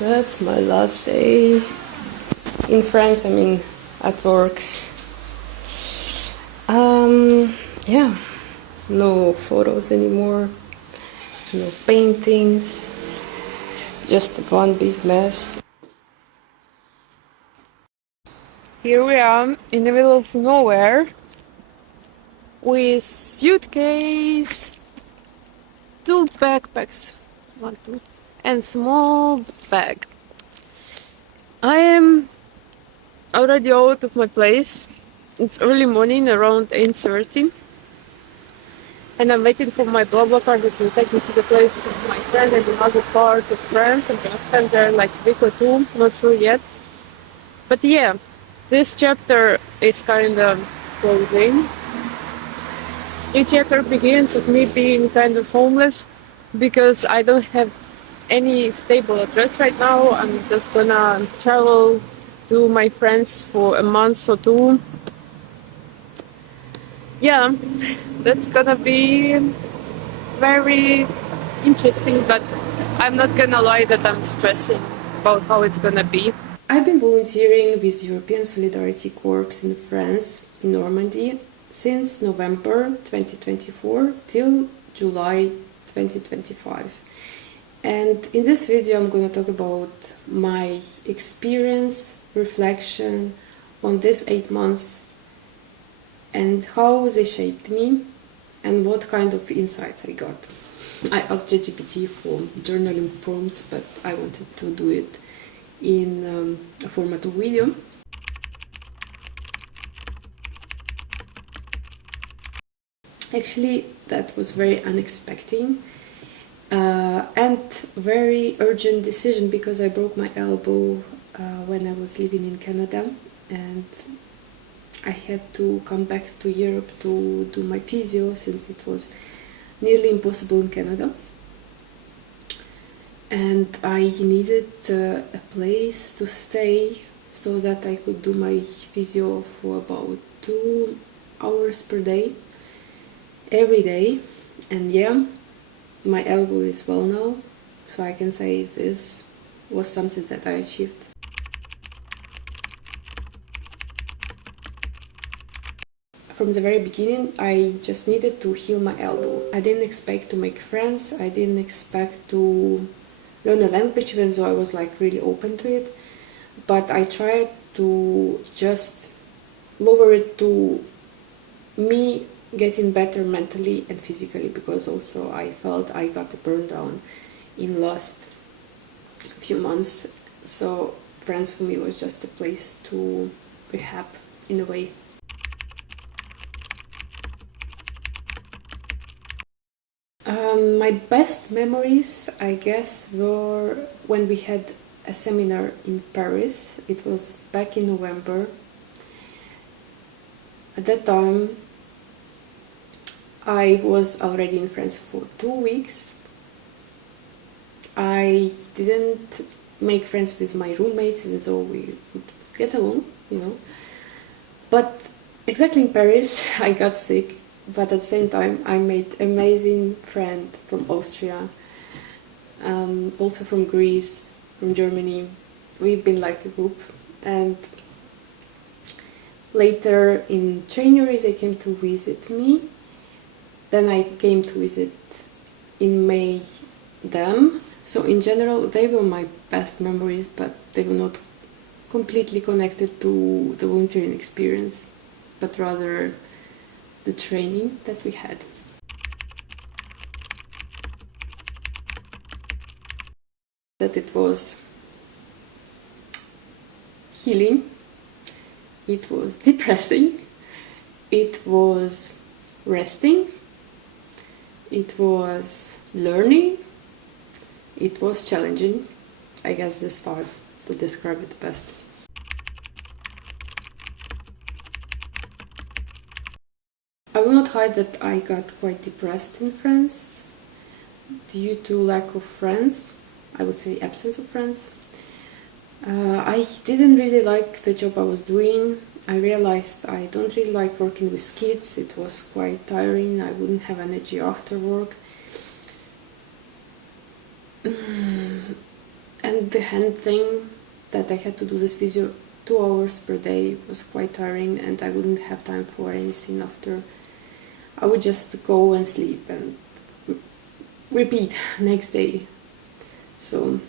That's my last day in France, I mean at work. Yeah, no photos anymore, no paintings, just one big mess. Here we are in the middle of nowhere with suitcase, two backpacks, one, two, and small bag. I am already out of my place. It's early morning, around 8:30, and I'm waiting for my BlaBlaCar to take me to the place of my friend in another part of France. I'm gonna spend there like a week or two, not sure yet. But yeah, this chapter is kind of closing. New chapter begins with me being kind of homeless because I don't have any stable address right now. I'm just gonna travel to my friends for a month or two. Yeah, that's gonna be very interesting, but I'm not gonna lie that I'm stressing about how it's gonna be. I've been volunteering with European Solidarity Corps in France, in Normandy, since November 2024 till July 2025. And in this video I'm going to talk about my experience, reflection on these 8 months and how they shaped me and what kind of insights I got. I asked ChatGPT for journaling prompts, but I wanted to do it in a format of video. Actually, that was very unexpected and very urgent decision because I broke my elbow when I was living in Canada, and I had to come back to Europe to do my physio since it was nearly impossible in Canada. And I needed a place to stay so that I could do my physio for about 2 hours per day, every day. And yeah, my elbow is well now, so I can say this was something that I achieved. From the very beginning, I just needed to heal my elbow. I didn't expect to make friends, I didn't expect to learn a language, even though I was like really open to it, but I tried to just lower it to me getting better mentally and physically, because also I felt I got a burn down in last few months. So France for me was just a place to rehab in a way. My best memories, I guess, were when we had a seminar in Paris. It was back in November. At that time, I was already in France for 2 weeks. I didn't make friends with my roommates, even though we would get along, you know. But exactly in Paris, I got sick. But at the same time, I made amazing friend from Austria, also from Greece, from Germany. We've been like a group, and later in January they came to visit me. Then I came to visit in May them. So in general, they were my best memories, but they were not completely connected to the volunteering experience, but rather the training that we had. That it was healing, it was depressing, it was resting, it was learning, it was challenging. I guess this 5 would describe it best. I will not hide that I got quite depressed in France due to lack of friends. I would say absence of friends. I didn't really like the job I was doing. I realized I don't really like working with kids. It was quite tiring. I wouldn't have energy after work. And And the hand thing, that I had to do this physio 2 hours per day, was quite tiring, and I wouldn't have time for anything after. I would just go and sleep and repeat next day. So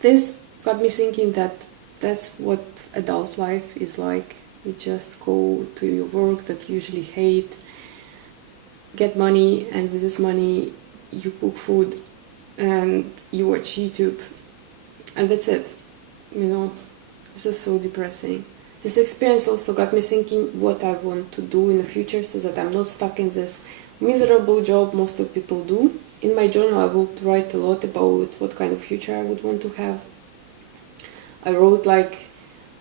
this got me thinking that that's what adult life is like. You just go to your work that you usually hate, get money, and with this money you cook food and you watch YouTube, and that's it. You know, this is so depressing. This experience also got me thinking what I want to do in the future, so that I'm not stuck in this miserable job most of people do. In my journal I would write a lot about what kind of future I would want to have. I wrote like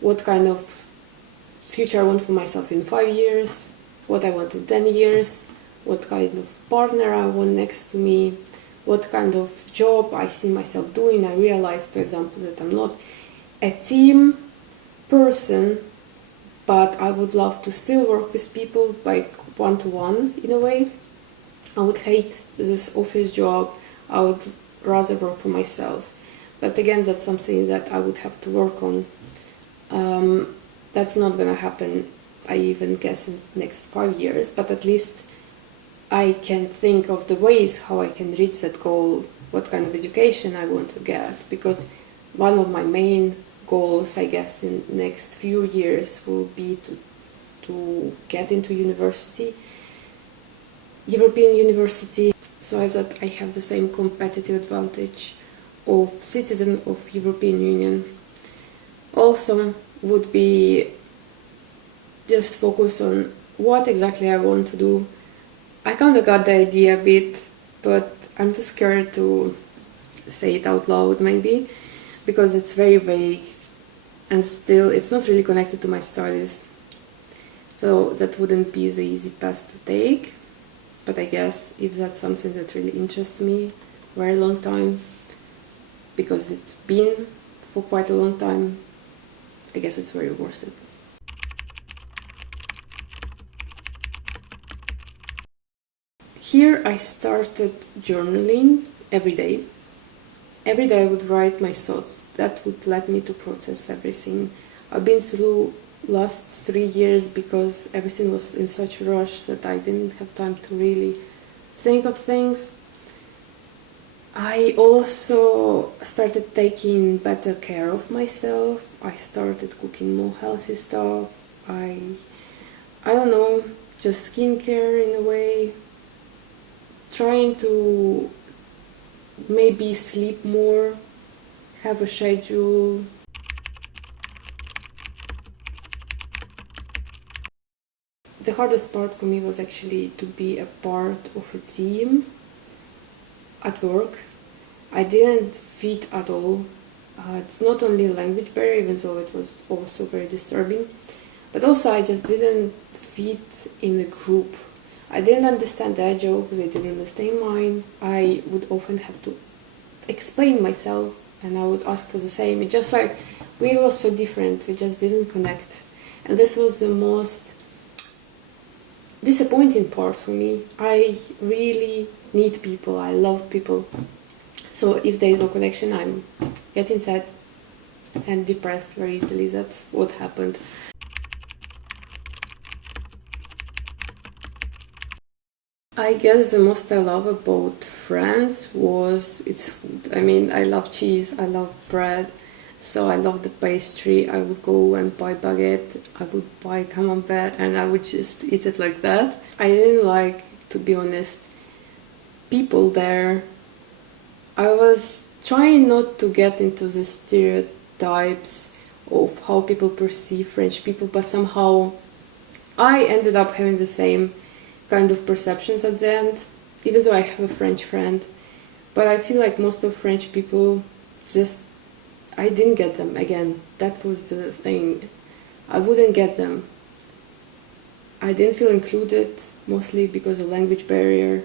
what kind of future I want for myself in 5 years, what I want in 10 years, what kind of partner I want next to me, what kind of job I see myself doing. I realized, for example, that I'm not a team person, but I would love to still work with people, like one-to-one in a way. I would hate this office job. I would rather work for myself. But again, that's something that I would have to work on. That's not gonna happen, I even guess, in the next 5 years, but at least I can think of the ways how I can reach that goal, what kind of education I want to get, because one of my main goals, I guess, in the next few years will be to get into university, European university, so that I have the same competitive advantage of citizen of European Union. Also would be just focus on what exactly I want to do. I kind of got the idea a bit, but I'm too scared to say it out loud maybe, because it's very vague and still it's not really connected to my studies. So that wouldn't be the easy path to take, but I guess if that's something that really interests me very long time, because it's been for quite a long time, I guess it's very worth it. Here I started journaling every day. Every day I would write my thoughts. That would let me to process everything. I've been through last 3 years because everything was in such a rush that I didn't have time to really think of things. I also started taking better care of myself. I started cooking more healthy stuff. I don't know, just skincare in a way. Trying to maybe sleep more, have a schedule. The hardest part for me was actually to be a part of a team at work. I didn't fit at all. It's not only a language barrier, even though it was also very disturbing, but also I just didn't fit in the group. I didn't understand their jokes, they didn't understand mine. I would often have to explain myself and I would ask for the same. It's just like we were so different, we just didn't connect. And this was the most disappointing part for me. I really need people, I love people. So if there is no connection, I'm getting sad and depressed very easily. That's what happened. I guess the most I love about France was its food. I mean, I love cheese, I love bread, so I love the pastry. I would go and buy baguette, I would buy camembert, and I would just eat it like that. I didn't like, to be honest, people there. I was trying not to get into the stereotypes of how people perceive French people, but somehow I ended up having the same kind of perceptions at the end, even though I have a French friend. But I feel like most of French people just, I didn't get them again. That was the thing. I wouldn't get them. I didn't feel included, mostly because of language barrier.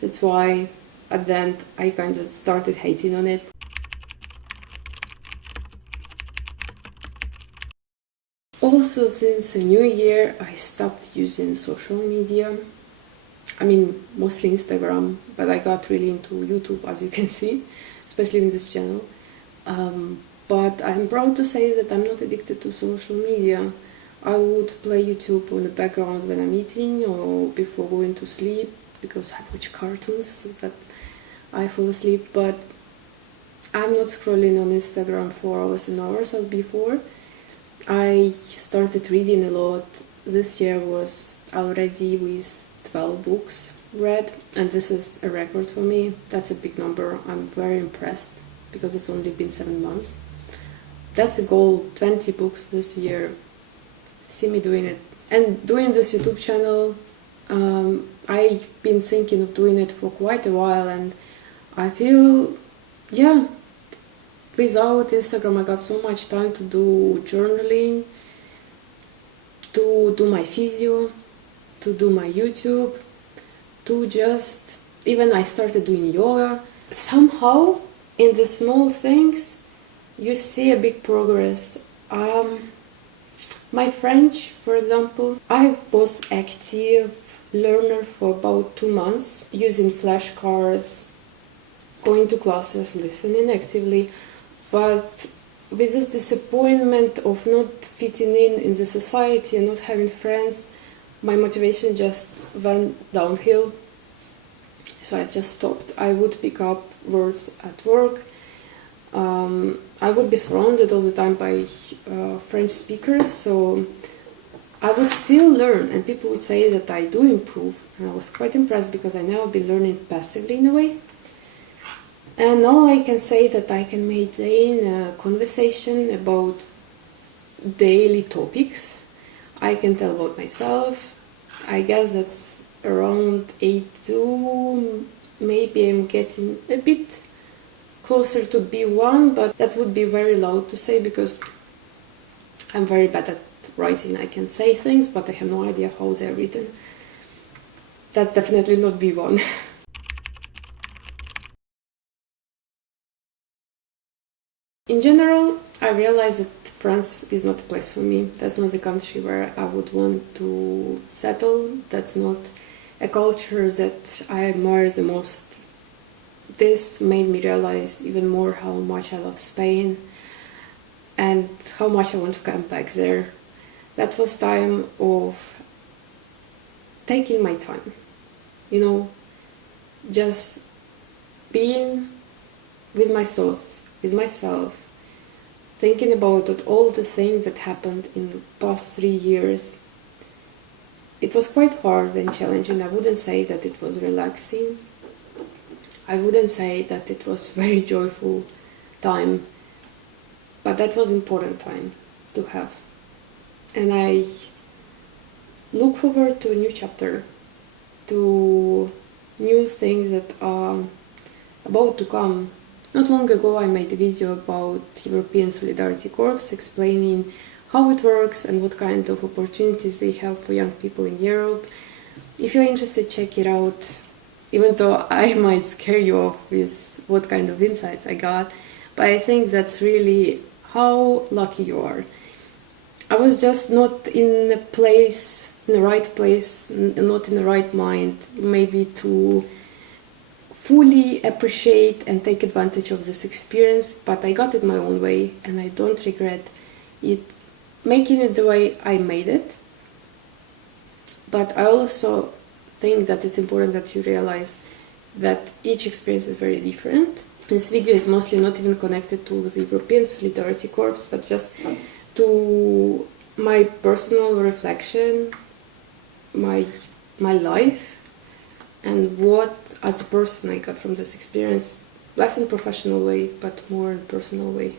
That's why at the end I kind of started hating on it. Also, since the new year, I stopped using social media. I mean, mostly Instagram, but I got really into YouTube, as you can see. especially in this channel. But I'm proud to say that I'm not addicted to social media. I would play YouTube on the background when I'm eating or before going to sleep, because I watch cartoons so that I fall asleep. But I'm not scrolling on Instagram for hours and hours as before. I started reading a lot. This year was already with 12 books read, and this is a record for me. That's a big number. I'm very impressed because it's only been 7 months. That's a goal, 20 books this year. See me doing it. And doing this YouTube channel, I've been thinking of doing it for quite a while, and I feel, yeah, without Instagram I got so much time to do journaling, to do my physio, to do my YouTube, to just, even I started doing yoga. Somehow, in the small things, you see a big progress. My French, for example, I was active learner for about 2 months, using flashcards, going to classes, listening actively, but with this disappointment of not fitting in the society and not having friends, my motivation just went downhill. So I just stopped. I would pick up words at work. I would be surrounded all the time by French speakers, so I would still learn, and people would say that I do improve, and I was quite impressed because I now have been learning passively in a way. And now I can say that I can maintain a conversation about daily topics. I can tell about myself. I guess that's around A2, maybe I'm getting a bit closer to B1, but that would be very loud to say because I'm very bad at writing. I can say things, but I have no idea how they're written. That's definitely not B1. In general, I realized that France is not a place for me. That's not the country where I would want to settle. That's not a culture that I admire the most. This made me realize even more how much I love Spain and how much I want to come back there. That was time of taking my time, you know, just being with my thoughts, with myself, thinking about all the things that happened in the past 3 years. It was quite hard and challenging. I wouldn't say that it was relaxing. I wouldn't say that it was very joyful time, but that was important time to have. And I look forward to a new chapter, to new things that are about to come. Not long ago I made a video about European Solidarity Corps, explaining how it works and what kind of opportunities they have for young people in Europe. If you're interested, check it out. Even though I might scare you off with what kind of insights I got, but I think that's really how lucky you are. I was just not in a place, in the right place, not in the right mind, maybe to fully appreciate and take advantage of this experience, but I got it my own way and I don't regret it, making it the way I made it. But I also think that it's important that you realize that each experience is very different. This video is mostly not even connected to the European Solidarity Corps, but just to my personal reflection, my life, and what as a person I got from this experience, less in a professional way, but more in a personal way.